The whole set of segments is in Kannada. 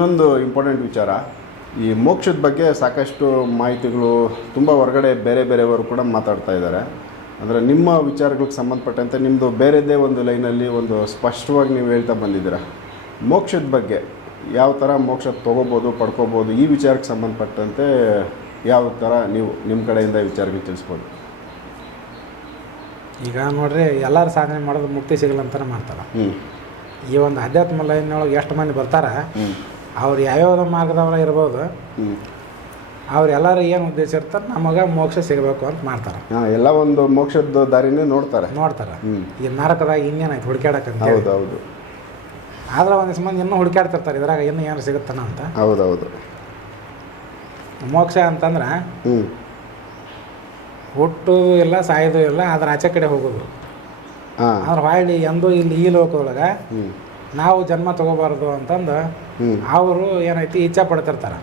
ಇನ್ನೊಂದು ಇಂಪಾರ್ಟೆಂಟ್ ವಿಚಾರ ಈ ಮೋಕ್ಷದ ಬಗ್ಗೆ ಸಾಕಷ್ಟು ಮಾಹಿತಿಗಳು ತುಂಬ ಹೊರಗಡೆ ಬೇರೆ ಬೇರೆಯವರು ಕೂಡ ಮಾತಾಡ್ತಾ ಇದ್ದಾರೆ ಅಂದರೆ ನಿಮ್ಮ ವಿಚಾರಗಳಿಗೆ ಸಂಬಂಧಪಟ್ಟಂತೆ ನಿಮ್ಮದು ಬೇರೆದೇ ಒಂದು ಲೈನಲ್ಲಿ ಒಂದು ಸ್ಪಷ್ಟವಾಗಿ ನೀವು ಹೇಳ್ತಾ ಬಂದಿದ್ದೀರ ಮೋಕ್ಷದ ಬಗ್ಗೆ ಯಾವ ಥರ ಮೋಕ್ಷ ತೊಗೋಬೋದು ಪಡ್ಕೋಬೋದು ಈ ವಿಚಾರಕ್ಕೆ ಸಂಬಂಧಪಟ್ಟಂತೆ ಯಾವ ಥರ ನೀವು ನಿಮ್ಮ ಕಡೆಯಿಂದ ವಿಚಾರಗಳು ತಿಳಿಸ್ಬೋದು ಈಗ ನೋಡ್ರಿ ಎಲ್ಲರೂ ಸಾಧನೆ ಮಾಡೋದು ಮುಕ್ತಿ ಸಿಗಲ್ಲ ಅಂತಾನೆ ಮಾಡ್ತಾರೆ ಈ ಒಂದು ಅಧ್ಯಾತ್ಮ ಲೈನ್ ಒಳಗೆ ಎಷ್ಟು ಮಂದಿ ಬರ್ತಾರೆ ಅವ್ರು ಯಾವ್ಯಾವ ಮಾರ್ಗದವ್ರ ಇರ್ಬೋದು ಅವರೆಲ್ಲರೂ ಏನು ಉದ್ದೇಶ ಇರ್ತಾರೆ ನಮಗೆ ಮೋಕ್ಷ ಸಿಗಬೇಕು ಅಂತ ಮಾಡ್ತಾರೆ ಎಲ್ಲ ಒಂದು ಮೋಕ್ಷದ ದಾರಿನೇ ನೋಡ್ತಾರೆ ನೋಡ್ತಾರೆ ಈ ನರಕದಾಗ ಇನ್ನೇನಾಯ್ತು ಹುಡುಕ್ಯಾಡಕ್ಕಂತ ಹೌದು ಹೌದು ಆದ್ರೆ ಒಂದಿಷ್ಟು ಮಂದಿ ಇನ್ನೂ ಹುಡುಕಾಡ್ತಿರ್ತಾರೆ ಇದ್ರಾಗ ಇನ್ನೂ ಏನು ಸಿಗುತ್ತಾನ ಅಂತ ಹೌದು ಹೌದು ಮೋಕ್ಷ ಅಂತಂದ್ರೆ ಹುಟ್ಟು ಇಲ್ಲ ಸಾಯೋದು ಇಲ್ಲ ಅದ್ರ ಆಚೆ ಕಡೆ ಹೋಗೋದು ಆದ್ರೆ ಹೊಳ್ಳಿ ಎಂದೂ ಇಲ್ಲಿ ಈ ಲೋಕದೊಳಗೆ ನಾವು ಜನ್ಮ ತಗೋಬಾರದು ಅಂತಂದು ಅವರು ಏನೈತಿ ಇಚ್ಛೆ ಪಡ್ತಿರ್ತಾರೆ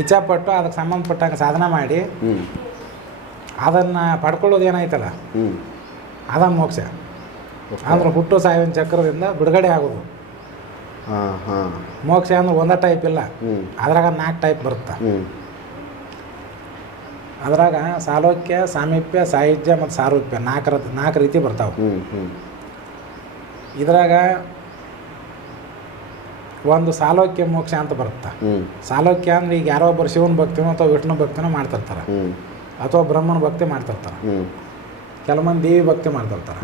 ಇಚ್ಛೆ ಪಟ್ಟು ಅದಕ್ಕೆ ಸಂಬಂಧಪಟ್ಟಂಗೆ ಸಾಧನ ಮಾಡಿ ಅದನ್ನು ಪಡ್ಕೊಳ್ಳೋದು ಏನೈತಲ್ಲ ಅದ ಮೋಕ್ಷ ಅಂದ್ರೆ ಹುಟ್ಟು ಸಾವಿನ ಚಕ್ರದಿಂದ ಬಿಡುಗಡೆ ಆಗೋದು ಮೋಕ್ಷ ಅಂದ್ರೆ ಒಂದೇ ಟೈಪ್ ಇಲ್ಲ ಅದ್ರಾಗ ನಾಲ್ಕು ಟೈಪ್ ಬರುತ್ತೆ ಅದ್ರಾಗ ಸಾಲೋಕ್ಯ ಸಾಮೀಪ್ಯ ಸಾಹಿತ್ಯ ಮತ್ತು ಸಾರೂಪ್ಯ ನಾಲ್ಕ ನಾಲ್ಕು ರೀತಿ ಬರ್ತಾವೆ ಇದ್ರಾಗ ಒಂದು ಸಾಲೋಕ್ಯ ಮೋಕ್ಷ ಅಂತ ಬರುತ್ತೆ ಸಾಲೋಕ್ಯ ಅಂದ್ರೆ ಈಗ ಯಾರೋ ಒಬ್ಬರು ಶಿವನ ಭಕ್ತಿನೋ ಅಥವಾ ವಿಷ್ಣು ಭಕ್ತಿನೋ ಮಾಡ್ತಿರ್ತಾರೆ ಅಥವಾ ಬ್ರಹ್ಮನ ಭಕ್ತಿ ಮಾಡ್ತಿರ್ತಾರೆ ಕೆಲವೊಂದು ದೇವಿ ಭಕ್ತಿ ಮಾಡ್ತಿರ್ತಾರೆ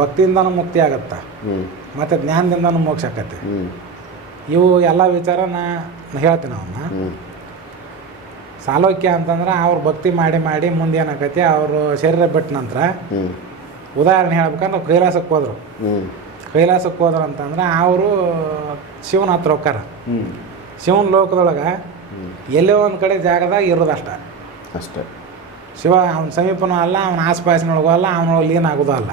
ಭಕ್ತಿಯಿಂದನೂ ಮುಕ್ತಿ ಆಗತ್ತ ಮತ್ತೆ ಜ್ಞಾನದಿಂದನೂ ಮೋಕ್ಷ ಆಕತ್ತೆ ಇವು ಎಲ್ಲ ವಿಚಾರ ನಾ ಹೇಳ್ತೀನಿ ಅವನ್ನ ಸಾಲೋಕ್ಯ ಅಂತಂದ್ರೆ ಅವ್ರ ಭಕ್ತಿ ಮಾಡಿ ಮಾಡಿ ಮುಂದೆ ಏನಾಕೈತಿ ಅವರು ಶರೀರ ಬಿಟ್ಟ ನಂತರ ಉದಾಹರಣೆ ಹೇಳ್ಬೇಕಂದ್ರೆ ಕೈಲಾಸಕ್ಕೆ ಹೋದ್ರು ಕೈಲಾಸಕ್ಕೆ ಹೋದ್ರು ಅಂತಂದ್ರೆ ಅವರು ಶಿವನ ಹತ್ರ ಹೋಗ್ತಾರ ಶಿವನ ಲೋಕದೊಳಗೆ ಎಲ್ಲೇ ಒಂದು ಕಡೆ ಜಾಗದಾಗ ಇರೋದಷ್ಟ ಅಷ್ಟೇ ಶಿವ ಅವನ ಸಮೀಪನೂ ಅಲ್ಲ ಅವನ ಆಸ್ಪಾಸಿನೊಳಗೂ ಅಲ್ಲ ಅವನೊಳಗೆ ಲೀನ್ ಆಗೋದು ಅಲ್ಲ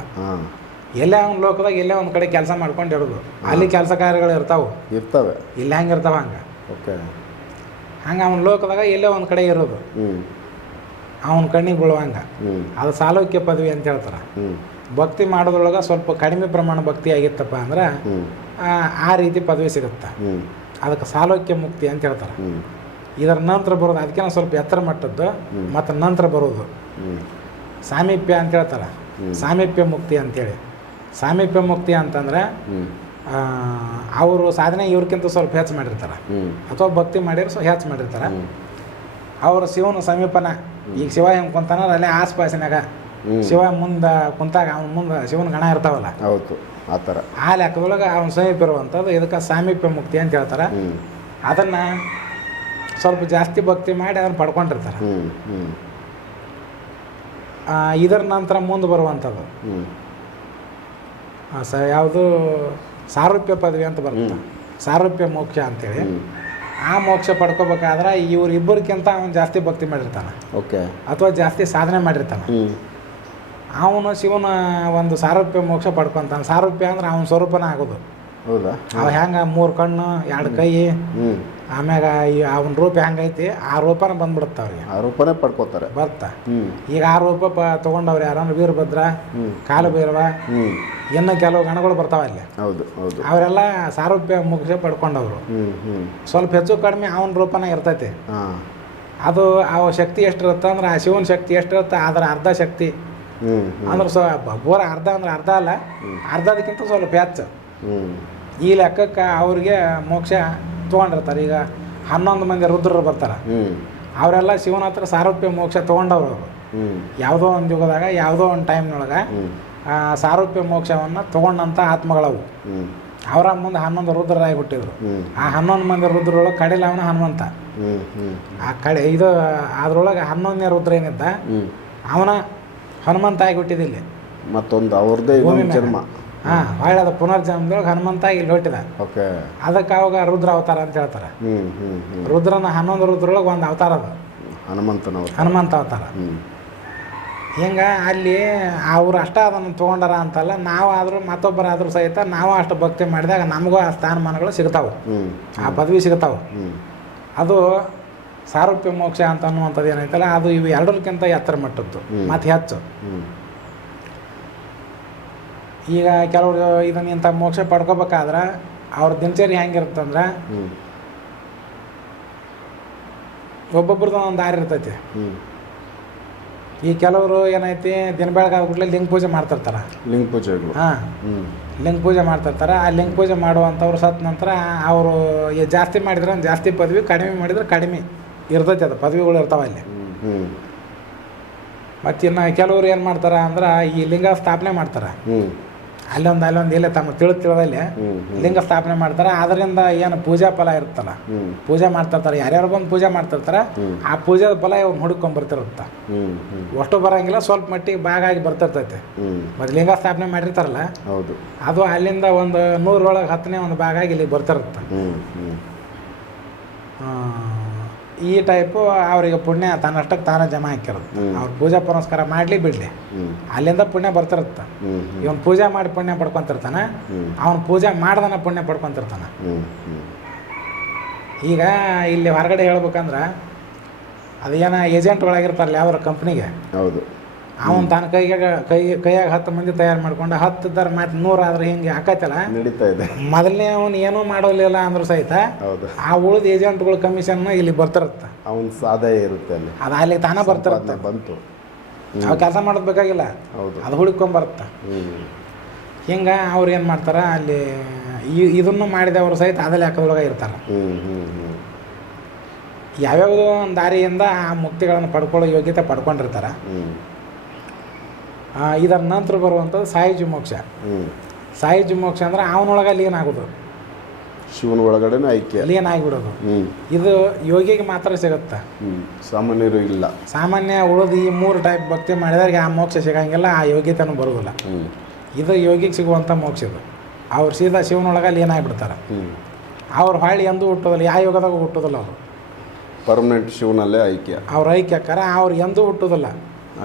ಎಲ್ಲೇ ಅವ್ನ ಲೋಕದಾಗ ಎಲ್ಲೇ ಒಂದು ಕಡೆ ಕೆಲಸ ಮಾಡ್ಕೊಂಡು ಇಡೋದು ಅಲ್ಲಿ ಕೆಲಸ ಕಾರ್ಯಗಳು ಇರ್ತಾವೆ ಇರ್ತವೆ ಇಲ್ಲಿ ಹೆಂಗೆ ಇರ್ತಾವೆ ಹಂಗೆ ಓಕೆ ಹಂಗೆ ಅವ್ನ ಲೋಕದಾಗ ಎಲ್ಲೇ ಒಂದು ಕಡೆ ಇರೋದು ಅವನ ಕಣ್ಣಿಗೆ ಬೀಳುವಂಗೆ ಅದು ಸಾಲೋಕ್ಯ ಪದವಿ ಅಂತ ಹೇಳ್ತಾರೆ ಭಕ್ತಿ ಮಾಡೋದ್ರೊಳಗೆ ಸ್ವಲ್ಪ ಕಡಿಮೆ ಪ್ರಮಾಣ ಭಕ್ತಿ ಆಗಿತ್ತಪ್ಪ ಅಂದ್ರೆ ಆ ರೀತಿ ಪದವಿ ಸಿಗುತ್ತೆ ಅದಕ್ಕೆ ಸಾಲೋಕ್ಯ ಮುಕ್ತಿ ಅಂತ ಹೇಳ್ತಾರೆ ಇದರ ನಂತರ ಬರೋದು ನಾವು ಸ್ವಲ್ಪ ಎತ್ತರ ಮಟ್ಟದ್ದು ಮತ್ತು ನಂತರ ಬರೋದು ಸಾಮೀಪ್ಯ ಅಂತ ಹೇಳ್ತಾರೆ ಸಾಮೀಪ್ಯ ಮುಕ್ತಿ ಅಂತೇಳಿ ಸಾಮೀಪ್ಯ ಮುಕ್ತಿ ಅಂತಂದ್ರೆ ಅವರು ಸಾಧನೆ ಇವ್ರಕ್ಕಿಂತ ಸ್ವಲ್ಪ ಹೆಚ್ಚು ಮಾಡಿರ್ತಾರೆ ಅಥವಾ ಭಕ್ತಿ ಮಾಡಿರೋ ಸ್ವಲ್ಪ ಹೆಚ್ಚು ಮಾಡಿರ್ತಾರೆ ಅವರ ಶಿವನ ಸಮೀಪನ ಈಗ ಶಿವ ಹೆಂಗೆ ಕುಂತಾನ ಅಲ್ಲೇ ಆಸ್ಪಾಸಿನಾಗ ಶಿವ ಮುಂದೆ ಕುಂತಾಗ ಅವ್ನ ಮುಂದೆ ಶಿವನ ಗಣ ಇರ್ತಾವಲ್ಲ ಹೌದು ಆ ಥರ ಆ ಅವ್ನ ಸಮೀಪ ಇರುವಂಥದ್ದು ಇದಕ್ಕೆ ಸಾಮೀಪ್ಯ ಮುಕ್ತಿ ಅಂತ ಹೇಳ್ತಾರೆ ಅದನ್ನ ಸ್ವಲ್ಪ ಜಾಸ್ತಿ ಭಕ್ತಿ ಮಾಡಿ ಅದನ್ನ ಪಡ್ಕೊಂಡಿರ್ತಾರ ಇದರ ನಂತರ ಮುಂದೆ ಬರುವಂಥದ್ದು ಸ ಯಾವುದು ಸಾರೂಪ್ಯ ಪದವಿ ಅಂತ ಬರ್ತದೆ ಸಾರೂಪ್ಯ ಮೋಕ್ಷ ಅಂತೇಳಿ ಆ ಮೋಕ್ಷ ಪಡ್ಕೋಬೇಕಾದ್ರೆ ಇಬ್ಬರಿಗಿಂತ ಅವನು ಜಾಸ್ತಿ ಭಕ್ತಿ ಮಾಡಿರ್ತಾನೆ ಓಕೆ ಅಥವಾ ಜಾಸ್ತಿ ಸಾಧನೆ ಮಾಡಿರ್ತಾನೆ ಅವನು ಶಿವನ ಒಂದು ಸಾರೂಪ್ಯ ಮೋಕ್ಷ ಪಡ್ಕೊತಾನೆ ಸಾರೂಪ್ಯ ಅಂದ್ರೆ ಅವನ ಸ್ವರೂಪನೇ ಆಗೋದು ಹೌದಾ ಅವ ಹೆಂಗೆ ಮೂರು ಕಣ್ಣು ಎರಡು ಕೈ ಆಮ್ಯಾಗ ಈ ಅವನ ರೂಪ ಹೆಂಗೈತಿ ಆ ರೂಪನ ಬಂದ್ಬಿಡ್ತಾವ್ರಿ ಆ ರೂಪನೇ ಪಡ್ಕೋತಾರೆ ಬರ್ತಾ ಈಗ ಆ ರೂಪ ಪ ಯಾರು ವೀರಭದ್ರ ಕಾಲು ಭೈರವ ಇನ್ನು ಕೆಲವು ಗಣಗಳು ಬರ್ತಾವ ಅಲ್ಲಿ ಹೌದು ಹೌದು ಅವರೆಲ್ಲ ಸಾರೂಪ್ಯ ಮುಗಿಸಿ ಪಡ್ಕೊಂಡವ್ರು ಸ್ವಲ್ಪ ಹೆಚ್ಚು ಕಡಿಮೆ ಅವನ ರೂಪನ ಇರ್ತೈತಿ ಅದು ಆ ಶಕ್ತಿ ಎಷ್ಟಿರುತ್ತೆ ಅಂದ್ರೆ ಆ ಶಿವನ ಶಕ್ತಿ ಎಷ್ಟಿರುತ್ತೆ ಅದರ ಅರ್ಧ ಶಕ್ತಿ ಅಂದ್ರೆ ಸ್ವಲ್ಪ ಅರ್ಧ ಅಂದ್ರೆ ಅರ್ಧ ಅಲ್ಲ ಅರ್ಧದಕ್ಕಿಂತ ಸ್ವಲ್ಪ ಹೆಚ್ಚು ಈ ಲೆಕ್ಕಕ್ಕೆ ಅವ್ರಿಗೆ ಮೋಕ್ಷ ತೊಗೊಂಡಿರ್ತಾರೆ ಈಗ ಹನ್ನೊಂದು ಮಂದಿ ರುದ್ರರು ಬರ್ತಾರೆ ಅವರೆಲ್ಲ ಶಿವನ ಹತ್ರ ಸಾರೂಪ್ಯ ಮೋಕ್ಷ ತೊಗೊಂಡವ್ರು ಅವರು ಯಾವುದೋ ಒಂದು ಯುಗದಾಗ ಯಾವುದೋ ಒಂದು ಟೈಮ್ನೊಳಗೆ ಸಾರೂಪ್ಯ ಮೋಕ್ಷವನ್ನು ತೊಗೊಂಡಂಥ ಆತ್ಮಗಳವು ಅವರ ಮುಂದೆ ಹನ್ನೊಂದು ರುದ್ರರಾಗಿ ಆ ಹನ್ನೊಂದು ಮಂದಿ ರುದ್ರೊಳಗೆ ಕಡೆಯಲ್ಲಿ ಅವನು ಹನುಮಂತ ಆ ಕಡೆ ಇದು ಅದರೊಳಗೆ ಹನ್ನೊಂದನೇ ರುದ್ರ ಏನಿದ್ದ ಅವನ ಹನುಮಂತ ಆಗಿಬಿಟ್ಟಿದ್ದಿಲ್ಲ ಮತ್ತೊಂದು ಅವ್ರದ್ದೇ ಜನ್ಮ ಹಾಂ ಪುನರ್ಜನ್ಮದೊಳಗೆ ಹನುಮಂತ ಇಲ್ಲಿ ಹೊಟ್ಟಿದ ಓಕೆ ಅದಕ್ಕೆ ಅವಾಗ ರುದ್ರ ಅವತಾರ ಅಂತ ಹೇಳ್ತಾರೆ ರುದ್ರನ ಹನ್ನೊಂದು ರುದ್ರೊಳಗೆ ಒಂದು ಅವತಾರ ಅದು ಹನುಮಂತನ ಹನುಮಂತ ಅವತಾರ ಹಿಂಗ ಅಲ್ಲಿ ಅವ್ರು ಅಷ್ಟ ಅದನ್ನು ತಗೊಂಡಾರ ಅಂತಲ್ಲ ನಾವಾದರೂ ಮತ್ತೊಬ್ಬರಾದರೂ ಸಹಿತ ನಾವು ಅಷ್ಟು ಭಕ್ತಿ ಮಾಡಿದಾಗ ನಮಗೂ ಆ ಸ್ಥಾನಮಾನಗಳು ಸಿಗ್ತಾವೆ ಆ ಪದವಿ ಸಿಗ್ತಾವೆ ಅದು ಸಾರೂಪ್ಯ ಮೋಕ್ಷ ಅಂತ ಅನ್ನುವಂಥದ್ದು ಏನೈತಲ್ಲ ಅದು ಇವು ಎರಡಕ್ಕಿಂತ ಎತ್ತರ ಮಟ್ಟದ್ದು ಮತ್ತು ಹೆಚ್ಚು ಈಗ ಕೆಲವರು ಇದನ್ನ ಇಂಥ ಮೋಕ್ಷ ಪಡ್ಕೋಬೇಕಾದ್ರೆ ಅವ್ರ ದಿನಚರಿ ಹೆಂಗಿರುತ್ತಂದ್ರೆ ಒಬ್ಬೊಬ್ರದ್ದು ಒಂದೊಂದು ದಾರಿ ಇರ್ತೈತಿ ಈ ಕೆಲವರು ಏನೈತಿ ದಿನ ಕೂಡಲೇ ಲಿಂಗ ಪೂಜೆ ಮಾಡ್ತಿರ್ತಾರೆ ಲಿಂಗ ಪೂಜೆ ಹಾಂ ಲಿಂಗ ಪೂಜೆ ಮಾಡ್ತಿರ್ತಾರ ಆ ಲಿಂಗ ಪೂಜೆ ಮಾಡುವಂಥವ್ರು ಸತ್ ನಂತರ ಅವರು ಜಾಸ್ತಿ ಮಾಡಿದ್ರೆ ಜಾಸ್ತಿ ಪದವಿ ಕಡಿಮೆ ಮಾಡಿದ್ರೆ ಕಡಿಮೆ ಇರ್ತೈತಿ ಅದು ಪದವಿಗಳು ಇರ್ತಾವ ಅಲ್ಲಿ ಮತ್ತು ಇನ್ನು ಕೆಲವರು ಏನು ಮಾಡ್ತಾರೆ ಅಂದ್ರೆ ಈ ಲಿಂಗ ಸ್ಥಾಪನೆ ಮಾಡ್ತಾರ ಅಲ್ಲೊಂದು ಅಲ್ಲೊಂದು ಇಲ್ಲ ತಮ್ಮ ತಿಳಿದು ಲಿಂಗ ಸ್ಥಾಪನೆ ಮಾಡ್ತಾರೆ ಅದರಿಂದ ಏನು ಪೂಜಾ ಫಲ ಇರ್ತಲ್ಲ ಪೂಜೆ ಮಾಡ್ತಿರ್ತಾರೆ ಯಾರ್ಯಾರು ಬಂದು ಪೂಜೆ ಮಾಡ್ತಿರ್ತಾರೆ ಆ ಪೂಜಾದ ಫಲ ಇವಾಗ ಹುಡ್ಕೊಂಡ್ ಬರ್ತಿರುತ್ತ ಅಷ್ಟು ಬರಂಗಿಲ್ಲ ಸ್ವಲ್ಪ ಮಟ್ಟಿಗೆ ಭಾಗಾಗಿ ಬರ್ತಿರ್ತೈತೆ ಮತ್ತೆ ಲಿಂಗ ಸ್ಥಾಪನೆ ಮಾಡಿರ್ತಾರಲ್ಲ ಹೌದು ಅದು ಅಲ್ಲಿಂದ ಒಂದು ನೂರೊಳಗೆ ಹತ್ತನೇ ಒಂದು ಭಾಗಾಗಿ ಇಲ್ಲಿಗೆ ಬರ್ತಿರುತ್ತೆ ಈ ಟೈಪು ಅವ್ರಿಗೆ ಪುಣ್ಯ ತನ್ನಷ್ಟಕ್ಕೆ ತಾನೇ ಜಮಾ ಹಾಕಿರೋದು ಅವ್ರು ಪೂಜಾ ಪುರಸ್ಕಾರ ಮಾಡಲಿ ಬಿಡಲಿ ಅಲ್ಲಿಂದ ಪುಣ್ಯ ಬರ್ತಿರುತ್ತೆ ಇವನು ಪೂಜೆ ಮಾಡಿ ಪುಣ್ಯ ಪಡ್ಕೊತಿರ್ತಾನೆ ಅವನು ಪೂಜೆ ಮಾಡ್ದನ ಪುಣ್ಯ ಪಡ್ಕೊತಿರ್ತಾನೆ ಈಗ ಇಲ್ಲಿ ಹೊರಗಡೆ ಹೇಳ್ಬೇಕಂದ್ರೆ ಅದೇನೋ ಏಜೆಂಟ್ ಒಳಗಿರ್ತಾರಲ್ಲ ಯಾವ ಕಂಪ್ನಿಗೆ ಹೌದು ಅವನು ತಾನು ಕೈಗೆ ಕೈ ಕೈಯಾಗ ಹತ್ತು ಮಂದಿ ತಯಾರು ಮಾಡ್ಕೊಂಡು ಹತ್ತು ತರ ಮತ್ತೆ ನೂರು ಆದ್ರೆ ಹಿಂಗೆ ಹಾಕೈತಲ್ಲ ನಡೀತಾ ಇದೆ ಮೊದಲನೇ ಅವನು ಏನೂ ಮಾಡೋಲಿಲ್ಲ ಅಂದ್ರೂ ಸಹಿತ ಆ ಉಳಿದ ಏಜೆಂಟ್ಗಳು ಕಮಿಷನ್ ಇಲ್ಲಿ ಬರ್ತಿರುತ್ತೆ ಅವನ ಆದಾಯ ಇರುತ್ತೆ ಅಲ್ಲಿ ಅದು ಅಲ್ಲಿ ತಾನೇ ಬರ್ತಿರುತ್ತೆ ಬಂತು ಅವ್ ಕೆಲಸ ಮಾಡೋದು ಬೇಕಾಗಿಲ್ಲ ಅದು ಹುಡುಕೊಂಬರುತ್ತೆ ಹಿಂಗ ಅವ್ರು ಏನು ಮಾಡ್ತಾರೆ ಅಲ್ಲಿ ಇದನ್ನು ಮಾಡಿದವರು ಸಹಿತ ಅದಲ್ಲಿ ಹಾಕೋದ್ರೊಳಗೆ ಇರ್ತಾರೆ ಯಾವ್ಯಾವುದೋ ಒಂದು ದಾರಿಯಿಂದ ಆ ಮುಕ್ತಿಗಳನ್ನು ಪಡ್ಕೊಳ್ಳೋ ಯೋಗ್ಯತೆ ಪಡ್ಕೊಂಡಿರ್ತಾರ ಇದರ ನಂತರ ಬರುವಂಥದ್ದು ಸಾಯುಜಿ ಮೋಕ್ಷ ಸಾಯಿಜಿ ಮೋಕ್ಷ ಅಂದ್ರೆ ಅವನೊಳಗೆ ಲೀನಾಗೋದು ಶಿವನ ಒಳಗಡೆ ಐಕ್ಯ ಲೀನ ಆಗಿಬಿಡೋದು ಇದು ಯೋಗಿಗೆ ಮಾತ್ರ ಸಿಗುತ್ತೆ ಸಾಮಾನ್ಯರು ಇಲ್ಲ ಸಾಮಾನ್ಯ ಉಳಿದು ಈ ಮೂರು ಟೈಪ್ ಭಕ್ತಿ ಮಾಡಿದಾಗ ಆ ಮೋಕ್ಷ ಸಿಗಂಗಿಲ್ಲ ಆ ಯೋಗ್ಯತೆನೂ ಬರೋದಿಲ್ಲ ಇದು ಯೋಗಿಗೆ ಸಿಗುವಂಥ ಮೋಕ್ಷ ಇದು ಅವ್ರು ಸೀದಾ ಶಿವನೊಳಗೆ ಲೀನ ಆಗಿಬಿಡ್ತಾರೆ ಅವ್ರು ಹಾಳಿ ಎಂದೂ ಹುಟ್ಟೋದಿಲ್ಲ ಯಾವ ಯೋಗದಾಗ ಹುಟ್ಟೋದಿಲ್ಲ ಅವರು ಪರ್ಮನೆಂಟ್ ಶಿವನಲ್ಲೇ ಐಕ್ಯ ಅವ್ರ ಐಕ್ಯಕ್ಕಾರೆ ಅವ್ರು ಎಂದೂ ಹುಟ್ಟೋದಿಲ್ಲ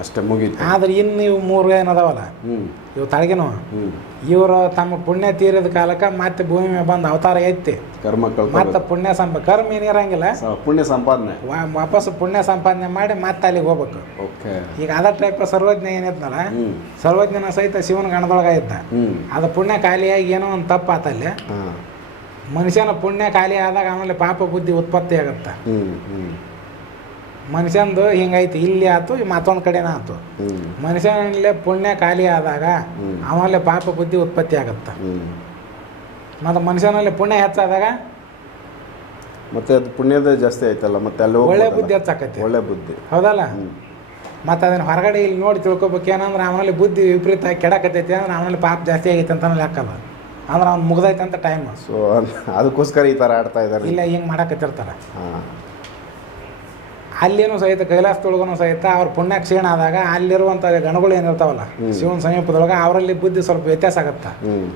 ಅಷ್ಟೇ ಮುಗೀತು ಆದ್ರೆ ಇನ್ನು ಇವು ಮೂರು ಏನದಾವಲ್ಲ ಅದಾವಲ್ಲ ಇವು ಇವರು ತಮ್ಮ ಪುಣ್ಯ ತೀರದ ಕಾಲಕ್ಕೆ ಮತ್ತೆ ಭೂಮಿ ಮೇಲೆ ಬಂದು ಅವತಾರ ಐತಿ ಕರ್ಮ ಮತ್ತೆ ಪುಣ್ಯ ಸಂಪ ಕರ್ಮ ಏನಿರಂಗಿಲ್ಲ ಪುಣ್ಯ ಸಂಪಾದನೆ ವಾಪಸ್ ಪುಣ್ಯ ಸಂಪಾದನೆ ಮಾಡಿ ಮತ್ತೆ ಅಲ್ಲಿಗೆ ಹೋಗ್ಬೇಕು ಈಗ ಅದ ಟೈಪ್ ಸರ್ವಜ್ಞ ಏನಿದ್ನಲ್ಲ ಸರ್ವಜ್ಞನ ಸಹಿತ ಶಿವನ ಗಣದೊಳಗ ಇದ್ದ ಅದು ಪುಣ್ಯ ಖಾಲಿಯಾಗಿ ಏನೋ ಒಂದು ತಪ್ಪಾತಲ್ಲಿ ಮನುಷ್ಯನ ಪುಣ್ಯ ಖಾಲಿ ಆದಾಗ ಆಮೇಲೆ ಪಾಪ ಬುದ್ಧಿ ಉತ್ಪತ್ತಿ ಆಗತ್ತ ಮನುಷ್ಯಂದು ಹಿಂಗೈತಿ ಇಲ್ಲಿ ಆತು ಮತ್ತೊಂದು ಕಡೆನ ಆತು ಮನುಷ್ಯನಲ್ಲೇ ಪುಣ್ಯ ಖಾಲಿ ಆದಾಗ ಆಮೇಲೆ ಪಾಪ ಬುದ್ಧಿ ಉತ್ಪತ್ತಿ ಆಗತ್ತ ಮತ್ತು ಮನುಷ್ಯನಲ್ಲಿ ಪುಣ್ಯ ಹೆಚ್ಚಾದಾಗ ಮತ್ತೆ ಅದು ಪುಣ್ಯದ ಜಾಸ್ತಿ ಆಯ್ತಲ್ಲ ಮತ್ತೆ ಅಲ್ಲಿ ಒಳ್ಳೆ ಬುದ್ಧಿ ಹೆಚ್ಚಾಕತಿ ಒಳ್ಳೆ ಬುದ್ಧಿ ಹೌದಲ್ಲ ಮತ್ತು ಅದನ್ನು ಹೊರಗಡೆ ಇಲ್ಲಿ ನೋಡಿ ತಿಳ್ಕೊಬೇಕು ಏನಂದ್ರೆ ಅವನಲ್ಲಿ ಬುದ್ಧಿ ವಿಪರೀತ ಕೆಡಕತ್ತೈತಿ ಅಂದ್ರೆ ಅವನಲ್ಲಿ ಪಾಪ ಜಾಸ್ತಿ ಆಗೈತೆ ಅಂತ ಲೆಕ್ಕಲ್ಲ ಅಂದ್ರೆ ಅವ್ನು ಮುಗ್ದೈತೆ ಅಂತ ಟೈಮ್ ಸೊ ಅದಕ್ಕೋಸ್ಕರ ಈ ತರ ಆಡ್ತಾ ಇದ್ದಾರೆ ಇಲ್ಲ ಹಿಂಗೆ ಮಾಡಕತ್ತಿರ್ತಾರೆ ಅಲ್ಲೇನು ಸಹಿತ ಕೈಲಾಸದೊಳಗೂ ಸಹಿತ ಅವ್ರ ಪುಣ್ಯ ಕ್ಷೀಣ ಆದಾಗ ಅಲ್ಲಿರುವಂತಹ ಗಣಗಳು ಏನಿರ್ತಾವಲ್ಲ ಶಿವನ ಸಮೀಪದೊಳಗೆ ಅವರಲ್ಲಿ ಬುದ್ಧಿ ಸ್ವಲ್ಪ ವ್ಯತ್ಯಾಸ ಆಗತ್ತ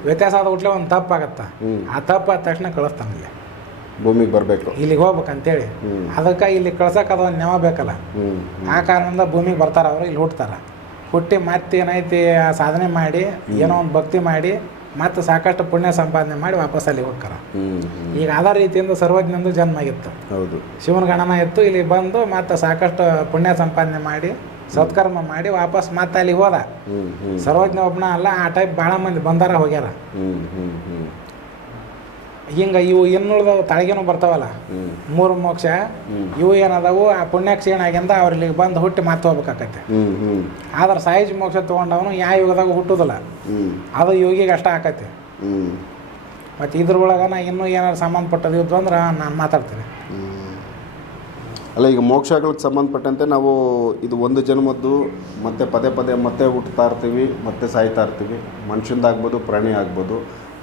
ವ್ಯತ್ಯಾಸ ಆದ ಹುಟ್ಲೆ ಒಂದು ತಪ್ಪಾಗತ್ತೆ ಆ ತಪ್ಪ ಆದ ತಕ್ಷಣ ಕಳಿಸ್ತಾನೆ ಇಲ್ಲಿ ಭೂಮಿಗೆ ಬರಬೇಕು ಇಲ್ಲಿಗೆ ಹೋಗ್ಬೇಕಂತೇಳಿ ಅದಕ್ಕೆ ಇಲ್ಲಿ ಕಳ್ಸಕ್ ಅದೊಂದು ನೆವ ಬೇಕಲ್ಲ ಆ ಕಾರಣದಿಂದ ಭೂಮಿಗೆ ಬರ್ತಾರೆ ಅವರು ಇಲ್ಲಿ ಹುಟ್ತಾರೆ ಹುಟ್ಟಿ ಮತ್ತೆ ಏನೈತಿ ಸಾಧನೆ ಮಾಡಿ ಏನೋ ಒಂದು ಭಕ್ತಿ ಮಾಡಿ ಮತ್ತು ಸಾಕಷ್ಟು ಪುಣ್ಯ ಸಂಪಾದನೆ ಮಾಡಿ ವಾಪಸ್ ಅಲ್ಲಿ ಹೋಗ್ತಾರ ಈಗ ಅದ ರೀತಿಯಿಂದ ಸರ್ವಜ್ಞಂದು ಜನ್ಮ ಆಗಿತ್ತು ಹೌದು ಶಿವನ ಗಣನ ಇತ್ತು ಇಲ್ಲಿ ಬಂದು ಮತ್ತೆ ಸಾಕಷ್ಟು ಪುಣ್ಯ ಸಂಪಾದನೆ ಮಾಡಿ ಸತ್ಕರ್ಮ ಮಾಡಿ ವಾಪಸ್ ಮತ್ತೆ ಅಲ್ಲಿ ಹೋದ ಸರ್ವಜ್ಞ ಒಬ್ಬನ ಅಲ್ಲ ಆ ಟೈಪ್ ಬಹಳ ಮಂದಿ ಬಂದಾರ ಹೋಗ್ಯಾರ ಹಿಂಗೆ ಇವು ಇನ್ನುಳಿದ ತಳಗೇನು ಬರ್ತಾವಲ್ಲ ಮೂರು ಮೋಕ್ಷ ಇವು ಏನದಾವು ಆ ಪುಣ್ಯಕ್ಷ ಏನಾಗ್ಯಂದ ಅವ್ರಿಗೆ ಬಂದು ಹುಟ್ಟಿ ಮಾತು ಹೋಗ್ಬೇಕಾಕೈತೆ ಆದ್ರೆ ಸಾಯಿಜ್ ಮೋಕ್ಷ ತೊಗೊಂಡವನು ಯಾವ ಯುಗದಾಗ ಹುಟ್ಟುದಿಲ್ಲ ಅದು ಯೋಗಿಗೆ ಅಷ್ಟ ಮತ್ತೆ ಮತ್ತು ಇದ್ರೊಳಗೆ ನಾ ಇನ್ನೂ ಏನಾರ ಸಂಬಂಧಪಟ್ಟದ ಇದ್ದು ಅಂದ್ರೆ ನಾನು ಮಾತಾಡ್ತೀನಿ ಅಲ್ಲ ಈಗ ಮೋಕ್ಷಗಳಿಗೆ ಸಂಬಂಧಪಟ್ಟಂತೆ ನಾವು ಇದು ಒಂದು ಜನ್ಮದ್ದು ಮತ್ತೆ ಪದೇ ಪದೇ ಮತ್ತೆ ಹುಟ್ಟುತ್ತಾ ಇರ್ತೀವಿ ಮತ್ತೆ ಸಾಯ್ತಾ ಇರ್ತೀವಿ ಮನುಷ್ಯಂದಾಗ್ಬೋದು ಪ್ರಾಣಿ ಆಗ್ಬೋದು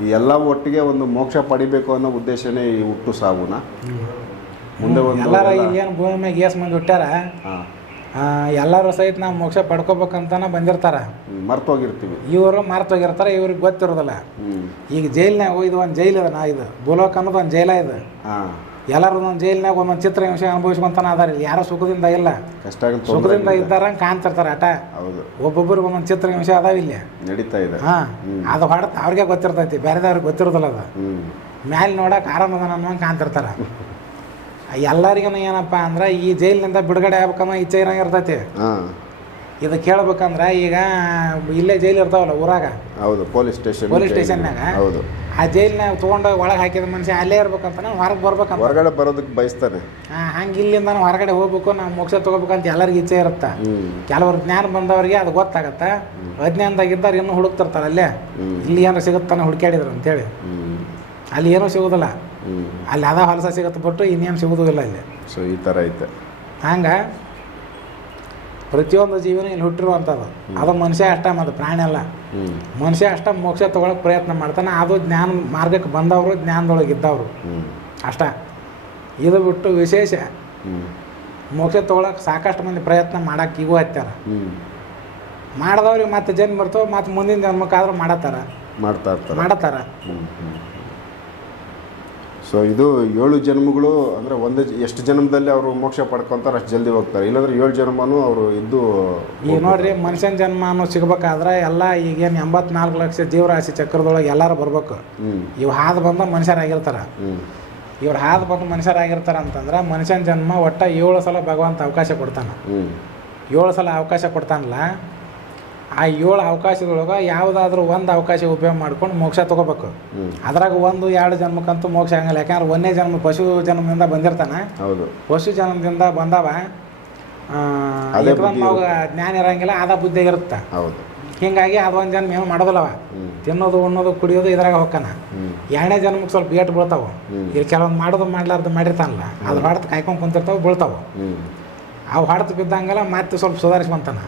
ಈ ಎಲ್ಲ ಒಟ್ಟಿಗೆ ಒಂದು ಮೋಕ್ಷ ಪಡಿಬೇಕು ಅನ್ನೋ ಉದ್ದೇಶನೇ ಈ ಹುಟ್ಟು ಸಾವುನ ಮುಂದೆ ಒಂದು ಎಲ್ಲಾರ ಏನು ಭೂಮಿ ಮ್ಯಾಗ ಏಸ್ ಮಂದಿ ಹುಟ್ಟ್ಯಾರ ಎಲ್ಲರೂ ಸಹಿತ ನಾವು ಮೋಕ್ಷ ಬಂದಿರ್ತಾರ ಬಂದಿರ್ತಾರೆ ಮರ್ತೋಗಿರ್ತೀವಿ ಇವರು ಮಾರ್ತೋಗಿರ್ತಾರೆ ಇವ್ರಿಗೆ ಗೊತ್ತಿರೋದಲ್ಲ ಈಗ ಜೈಲ್ನಾಗ ಒಂದ್ ಒಂದು ಇದೆ ನಾ ಇದು ಬುಲೋಕ್ ಅನ್ನೋದು ಒಂದು ಜೈಲ ಇದು ಎಲ್ಲರೂ ಒಂದೊಂದು ಜೈಲಿನಾಗ ಒಂದೊಂದು ಚಿತ್ರ ಹಿಂಸೆ ಅನುಭವಿಸ್ಕೊಂತಾನೆ ಅದಾರ ಇಲ್ಲಿ ಯಾರೋ ಸುಖದಿಂದ ಇಲ್ಲ ಕಷ್ಟ ಸುಖದಿಂದ ಇದ್ದಾರ ಕಾಣ್ತಿರ್ತಾರೆ ಆಟ ಹೌದು ಒಬ್ಬೊಬ್ಬರಿಗೆ ಒಂದೊಂದು ಚಿತ್ರ ಹಿಂಸೆ ಅದಾವ ಇಲ್ಲಿ ನಡೀತಾ ಇದೆ ಹಾಂ ಅದು ಹೊಡೆತ ಅವ್ರಿಗೆ ಗೊತ್ತಿರ್ತೈತಿ ಬೇರೆದವ್ರಿಗೆ ಗೊತ್ತಿರೋದಿಲ್ಲ ಅದು ಮ್ಯಾಲೆ ನೋಡಕ್ಕೆ ಆರಾಮದನ ಅನ್ನೋಂಗೆ ಕಾಣ್ತಿರ್ತಾರೆ ಎಲ್ಲರಿಗೂ ಏನಪ್ಪ ಅಂದ್ರೆ ಈ ಜೈಲಿನಿಂದ ಬಿಡುಗಡೆ ಆಗ್ಬೇಕನ್ನೋ ಇಚ್ಛೆ ಇರಂಗೆ ಇರ್ತೈತಿ ಇದು ಕೇಳ್ಬೇಕಂದ್ರೆ ಈಗ ಇಲ್ಲೇ ಜೈಲು ಇರ್ತಾವಲ್ಲ ಊರಾಗ ಹೌದು ಪೊಲೀಸ್ ಸ್ಟೇಷನ್ ಪೊಲೀಸ್ ಸ್ಟೇಷನ್ನಾಗ ಹೌದು ಆ ಜೈಲಿನ ತೊಗೊಂಡು ಒಳಗೆ ಹಾಕಿದ ಮನುಷ್ಯ ಅಲ್ಲೇ ಇರ್ಬೇಕಂತ ನಾನು ಹೊರಗೆ ಬರ್ಬೇಕಂತ ಹೊರಗಡೆ ಬರೋದಕ್ಕೆ ಬಯಸ್ತಾರೆ ಹಾಂ ಹಂಗೆ ಇಲ್ಲಿಂದ ನಾನು ಹೊರಗಡೆ ಹೋಗ್ಬೇಕು ನಾವು ಮೋಕ್ಷ ತಗೋಬೇಕಂತ ಎಲ್ಲರಿಗೂ ಇಚ್ಛೆ ಇರುತ್ತೆ ಕೆಲವರು ಜ್ಞಾನ ಬಂದವರಿಗೆ ಅದು ಗೊತ್ತಾಗತ್ತೆ ಅಜ್ಞಾನದಾಗಿದ್ದಾರೆ ಇನ್ನೂ ಹುಡುಕ್ತಿರ್ತಾರೆ ಅಲ್ಲೇ ಇಲ್ಲಿ ಏನಾರ ಸಿಗುತ್ತಾನೆ ಹುಡುಕ್ಯಾಡಿದ್ರು ಅಂತೇಳಿ ಅಲ್ಲಿ ಏನೂ ಸಿಗುದಿಲ್ಲ ಅಲ್ಲಿ ಅದ ಹೊಲಸ ಸಿಗುತ್ತೆ ಬಿಟ್ಟು ಇನ್ನೇನು ಸಿಗೋದಿಲ್ಲ ಅಲ್ಲಿ ಸೊ ಈ ಥರ ಐತೆ ಹಂಗೆ ಪ್ರತಿಯೊಂದು ಜೀವನ ಇಲ್ಲಿ ಹುಟ್ಟಿರುವಂಥದ್ದು ಅದು ಮನುಷ್ಯ ಅಷ್ಟ ಮತ್ತು ಪ್ರಾಣಿ ಅಲ್ಲ ಮನುಷ್ಯ ಅಷ್ಟ ಮೋಕ್ಷ ತಗೊಳಕ್ ಪ್ರಯತ್ನ ಮಾಡ್ತಾನೆ ಅದು ಜ್ಞಾನ ಮಾರ್ಗಕ್ಕೆ ಬಂದವರು ಜ್ಞಾನದೊಳಗೆ ಇದ್ದವರು ಅಷ್ಟ ಇದು ಬಿಟ್ಟು ವಿಶೇಷ ಮೋಕ್ಷ ತೊಗೊಳಕ್ಕೆ ಸಾಕಷ್ಟು ಮಂದಿ ಪ್ರಯತ್ನ ಮಾಡಕ್ಕೆ ಈಗೂ ಹತ್ತಾರ ಮಾಡದವ್ರಿಗೆ ಮತ್ತೆ ಜನ್ಮ ಬರ್ತವ್ ಮತ್ತೆ ಮುಂದಿನ ಜನ್ಮಕ್ಕಾದ್ರೂ ಮಾಡತ್ತಾರ ಮಾಡ್ತಾ ಮಾಡತ್ತಾರ ಸೊ ಇದು ಏಳು ಜನ್ಮಗಳು ಅಂದರೆ ಒಂದು ಎಷ್ಟು ಜನ್ಮದಲ್ಲಿ ಅವರು ಮೋಕ್ಷ ಪಡ್ಕೊತಾರೆ ಅಷ್ಟು ಜಲ್ದಿ ಹೋಗ್ತಾರೆ ಇಲ್ಲಾಂದ್ರೆ ಏಳು ಜನ್ಮನೂ ಅವರು ಇದ್ದು ಈಗ ನೋಡ್ರಿ ಮನುಷ್ಯನ ಅನ್ನೋ ಸಿಗ್ಬೇಕಾದ್ರೆ ಎಲ್ಲ ಈಗೇನು ಎಂಬತ್ನಾಲ್ಕು ಲಕ್ಷ ಜೀವರಾಶಿ ಚಕ್ರದೊಳಗೆ ಎಲ್ಲರೂ ಬರ್ಬೇಕು ಇವು ಹಾದು ಬಂದ ಮನುಷ್ಯರಾಗಿರ್ತಾರೆ ಇವ್ರು ಹಾದು ಬಂದು ಮನುಷ್ಯರಾಗಿರ್ತಾರೆ ಅಂತಂದ್ರೆ ಮನುಷ್ಯನ ಜನ್ಮ ಒಟ್ಟ ಏಳು ಸಲ ಭಗವಂತ ಅವಕಾಶ ಕೊಡ್ತಾನೆ ಏಳು ಸಲ ಅವಕಾಶ ಕೊಡ್ತಾನಲ್ಲ ಆ ಏಳು ಅವಕಾಶದೊಳಗೆ ಯಾವುದಾದ್ರೂ ಒಂದು ಅವಕಾಶ ಉಪಯೋಗ ಮಾಡ್ಕೊಂಡು ಮೋಕ್ಷ ತಗೋಬೇಕು ಅದ್ರಾಗ ಒಂದು ಎರಡು ಜನ್ಮಕ್ಕಂತೂ ಮೋಕ್ಷ ಆಗಂಗಿಲ್ಲ ಯಾಕಂದ್ರೆ ಒಂದೇ ಜನ್ಮ ಪಶು ಜನ್ಮದಿಂದ ಬಂದಿರ್ತಾನೆ ಪಶು ಜನ್ಮದಿಂದ ಬಂದವ ಜ್ಞಾನ ಇರಂಗಿಲ್ಲ ಅದ ಬುದ್ಧಿ ಇರುತ್ತೆ ಹೌದು ಹಿಂಗಾಗಿ ಒಂದು ಜನ್ಮ ಏನು ಮಾಡೋದಿಲ್ಲವ ತಿನ್ನೋದು ಉಣ್ಣೋದು ಕುಡಿಯೋದು ಇದ್ರಾಗ ಹೊಕ್ಕನ ಎರಡನೇ ಜನ್ಮಕ್ಕೆ ಸ್ವಲ್ಪ ಏಟ್ ಬೀಳ್ತಾವ ಇಲ್ಲಿ ಕೆಲವೊಂದು ಮಾಡೋದು ಮಾಡ್ಲಾರ್ದು ಮಾಡಿರ್ತಾನಲ್ಲ ಅದು ಮಾಡ್ತಾ ಕಾಯ್ಕೊಂಡು ಕುಂತಿರ್ತಾವ ಬೀಳ್ತಾವ ಅವು ಹೊಡೆದು ಬಿದ್ದಂಗೆಲ್ಲ ಮತ್ತೆ ಸ್ವಲ್ಪ ಸುಧಾರಿಸ್ಕೊಂತಾನೆ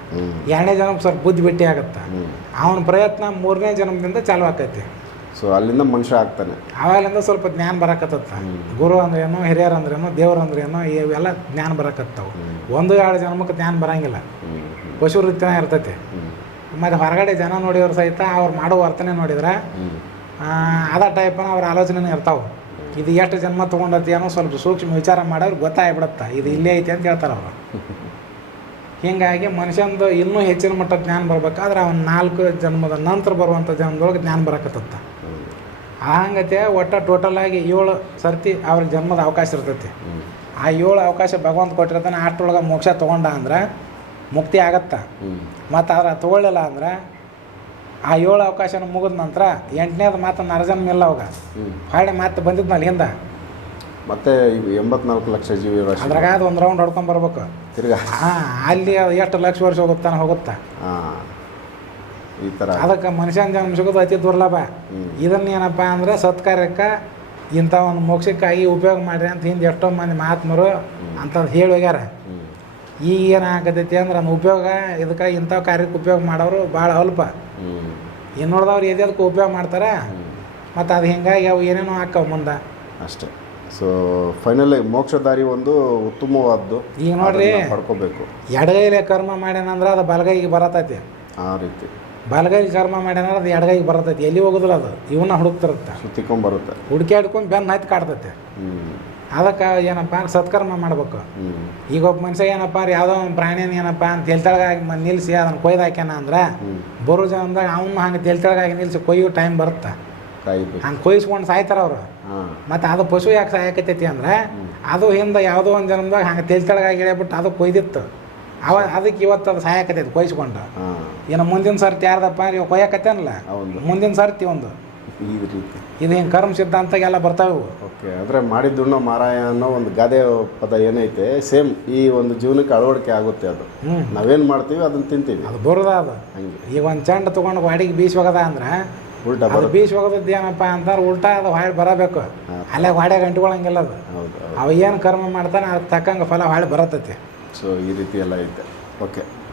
ಎರಡನೇ ಜನ್ಮ ಸ್ವಲ್ಪ ಬುದ್ಧಿ ಬಿಟ್ಟಿ ಆಗುತ್ತೆ ಅವನ ಪ್ರಯತ್ನ ಮೂರನೇ ಜನ್ಮದಿಂದ ಚಾಲು ಆಕೈತಿ ಸೊ ಅಲ್ಲಿಂದ ಮನುಷ್ಯ ಆಗ್ತಾನೆ ಅವಾಗಲಿಂದ ಸ್ವಲ್ಪ ಜ್ಞಾನ ಬರಕತ್ತ ಗುರು ಅಂದ್ರೇನು ಹಿರಿಯರು ಅಂದ್ರೇನು ದೇವ್ರು ಅಂದ್ರೇನು ಇವೆಲ್ಲ ಜ್ಞಾನ ಬರಕತ್ತವು ಒಂದು ಎರಡು ಜನ್ಮಕ್ಕೆ ಜ್ಞಾನ ಬರಂಗಿಲ್ಲ ಪಶು ವೃತ್ತಿನ ಇರ್ತೈತಿ ಮತ್ತೆ ಹೊರಗಡೆ ಜನ ನೋಡಿದ್ರು ಸಹಿತ ಅವ್ರು ಮಾಡೋ ವರ್ತನೆ ನೋಡಿದ್ರೆ ಅದ ಟೈಪನ ಅವ್ರ ಆಲೋಚನೆ ಇರ್ತಾವೆ ಇದು ಎಷ್ಟು ಜನ್ಮ ತೊಗೊಂಡತಿ ಅನ್ನೋ ಸ್ವಲ್ಪ ಸೂಕ್ಷ್ಮ ವಿಚಾರ ಮಾಡೋರು ಗೊತ್ತಾಗ್ಬಿಡುತ್ತೆ ಇದು ಇಲ್ಲೇ ಐತಿ ಅಂತ ಹೇಳ್ತಾರೆ ಅವರು ಹೀಗಾಗಿ ಮನುಷ್ಯಂದು ಇನ್ನೂ ಹೆಚ್ಚಿನ ಮಟ್ಟ ಜ್ಞಾನ ಬರ್ಬೇಕಾದ್ರೆ ಅವ್ನ ನಾಲ್ಕು ಜನ್ಮದ ನಂತರ ಬರುವಂಥ ಜನ್ಮದೊಳಗೆ ಜ್ಞಾನ ಬರಕತ್ತ ಹಂಗತೆ ಒಟ್ಟು ಟೋಟಲಾಗಿ ಏಳು ಸರ್ತಿ ಅವ್ರಿಗೆ ಜನ್ಮದ ಅವಕಾಶ ಇರ್ತೈತಿ ಆ ಏಳು ಅವಕಾಶ ಭಗವಂತ ಕೊಟ್ಟಿರ್ತಾನೆ ಅಷ್ಟರೊಳಗೆ ಮೋಕ್ಷ ತೊಗೊಂಡ ಅಂದ್ರೆ ಮುಕ್ತಿ ಆಗತ್ತೆ ಮತ್ತು ಆದ್ರೆ ತೊಗೊಳ್ಳಿಲ್ಲ ಅಂದ್ರೆ ಆ ಏಳು ಅವಕಾಶನ ಮುಗಿದ ನಂತರ ಎಂಟನೇದು ಮಾತ್ರ ನರಜನ್ಮ ಇಲ್ಲ ಅವಾಗ ಹೊಳ್ಳೆ ಮತ್ತೆ ಬಂದಿದ್ನಲ್ಲ ಹಿಂದೆ ಮತ್ತೆ ಎಂಬತ್ನಾಲ್ಕು ಲಕ್ಷ ಜೀವಿ ಅದ್ರಾಗ ಅದು ಒಂದು ರೌಂಡ್ ಹೊಡ್ಕೊಂಡ್ ಬರ್ಬೇಕು ತಿರ್ಗಾ ಹಾಂ ಅಲ್ಲಿ ಎಷ್ಟು ಲಕ್ಷ ವರ್ಷ ಹೋಗುತ್ತಾನೆ ಹೋಗುತ್ತಾ ಈ ಥರ ಅದಕ್ಕೆ ಮನುಷ್ಯನ ಜನ್ಮ ಸಿಗೋದು ಅತಿ ದುರ್ಲಭ ಏನಪ್ಪ ಅಂದ್ರೆ ಸತ್ಕಾರ್ಯಕ್ಕೆ ಇಂಥ ಒಂದು ಮೋಕ್ಷಕ್ಕಾಗಿ ಉಪಯೋಗ ಮಾಡ್ರಿ ಅಂತ ಹಿಂದೆ ಎಷ್ಟೋ ಮಂದಿ ಮಹಾತ್ಮರು ಅಂತ ಹೇಳಿ ಹೋಗ್ಯಾರ ಈಗ ಏನಾಗತೈತಿ ಅಂದ್ರೆ ನಮ್ಮ ಉಪಯೋಗ ಇದಕ್ಕೆ ಇಂಥ ಕಾರ್ಯಕ್ಕೆ ಉಪಯೋಗ ಮಾಡೋರು ಭಾಳ ಅಲ್ಪ ಇನ್ನು ನೋಡಿದವ್ರು ಉಪಯೋಗ ಮಾಡ್ತಾರೆ ಮತ್ತು ಅದು ಹಿಂಗಾಗಿ ಅವು ಏನೇನೋ ಹಾಕವು ಮುಂದೆ ಅಷ್ಟೇ ಸೊ ಫೈನಲಿ ಮೋಕ್ಷ ದಾರಿ ಒಂದು ಉತ್ತಮವಾದ್ದು ಈಗ ನೋಡ್ರಿ ಪಡ್ಕೋಬೇಕು ಎಡಗೈಲೆ ಕರ್ಮ ಮಾಡ್ಯಾನಂದ್ರೆ ಅದು ಬಲಗೈಗೆ ಬರತೈತಿ ಆ ರೀತಿ ಬಲಗೈಗೆ ಕರ್ಮ ಮಾಡ್ಯಾನಂದ್ರೆ ಅದು ಎಡಗೈಗೆ ಬರತೈತಿ ಎಲ್ಲಿ ಹೋಗುದಿಲ್ಲ ಅದು ಇವನ್ನ ಹುಡುಕ್ತಿರುತ್ತೆ ಸುತ್ತಿಕೊಂಡ್ ಬರುತ್ತೆ ಹುಡುಕಿ ಹಿಡ್ಕೊಂಡು ಬೆನ್ನ ಹತ್ತಿ ಕಾಡ್ತೈತೆ ಅದಕ್ಕೆ ಏನಪ್ಪ ಸತ್ಕರ್ಮ ಮಾಡ್ಬೇಕು ಈಗ ಒಬ್ಬ ಮನುಷ್ಯ ಏನಪ್ಪ ರೀ ಯಾವುದೋ ಒಂದು ಪ್ರಾಣಿನ ಏನಪ್ಪ ಅಂತ ತೆಲ್ತಳಗಾಗಿ ನಿಲ್ಸಿ ಅದನ್ನ ಕೊಯ್ದು ಹಾಕ್ಯಾನ ಅಂದ್ರೆ ಬರೋ ಅಂದಾಗ ಅವನು ಹಂಗೆ ತೆಲ್ತಳಗಾಗಿ ನಿಲ್ಸಿ ಕೊಯ್ಯೋ ಟೈಮ್ ಬರುತ್ತೆ ಹಂಗೆ ಕೊಯ್ಸ್ಕೊಂಡು ಸಾಯ್ತಾರ ಅವ್ರು ಮತ್ತೆ ಮತ್ತು ಅದು ಪಶು ಯಾಕೆ ಸಾಯಕತ್ತೈತಿ ಅಂದ್ರೆ ಅದು ಹಿಂದೆ ಯಾವುದೋ ಒಂದು ಜನ್ಮದಾಗ ಹಂಗೆ ತೆಲ್ ಅದು ಕೊಯ್ದಿತ್ತು ಅವ ಅದಕ್ಕೆ ಇವತ್ತು ಅದು ಸಾಯಕತೈತಿ ಕೊಯ್ಸ್ಕೊಂಡು ಹಾಂ ಇನ್ನು ಮುಂದಿನ ಸರ್ತಿ ಯಾರ್ದಪ್ಪ ಇವ್ ಕೊಯ್ಯಕತ್ತೇನಲ್ಲ ಹೌದು. ಮುಂದಿನ ಸರ್ತಿ ಒಂದು ಇದು ಹಿಂಗೆ ಕರ್ಮ ಸಿದ್ಧಾಂತ ಎಲ್ಲ ಬರ್ತಾವೆ ಓಕೆ ಅಂದರೆ ಮಾಡಿದ್ದುಣ್ಣ ಮಾರಾಯ ಅನ್ನೋ ಒಂದು ಗಾದೆ ಪದ ಏನೈತೆ ಸೇಮ್ ಈ ಒಂದು ಜೀವನಕ್ಕೆ ಅಳವಡಿಕೆ ಆಗುತ್ತೆ ಅದು ಹ್ಮ್. ನಾವೇನು ಮಾಡ್ತೀವಿ ಅದನ್ನ ತಿಂತೀವಿ ಅದು ಬರೋದ ಅದು ಹಂಗೆ ಈಗ ಒಂದು ಚಂಡ್ ತೊಗೊಂಡು ಅಡಿಗೆ ಬೀಸ್ ಹೋಗದ ಅಂದ್ರೆ ಉಲ್ಟಾ ಅದು ಬೀಚ್ ಹೋಗೋದ್ ಏನಪ್ಪ ಅಂತಾರೆ ಉಲ್ಟಾ ಅದು ಹೊಳೆ ಬರಬೇಕು ಅಲ್ಲೇ ಹೊಳೆ ಗಂಟುಗಳಂಗಿಲ್ಲ ಅದು ಅವ ಏನು ಕರ್ಮ ಮಾಡ್ತಾನೆ ಅದು ತಕ್ಕಂಗೆ ಫಲ ಹೊಳೆ ಬರತೈತಿ ಸೊ ಈ ರೀತಿ ಎಲ್ಲ ಐತೆ ಓಕೆ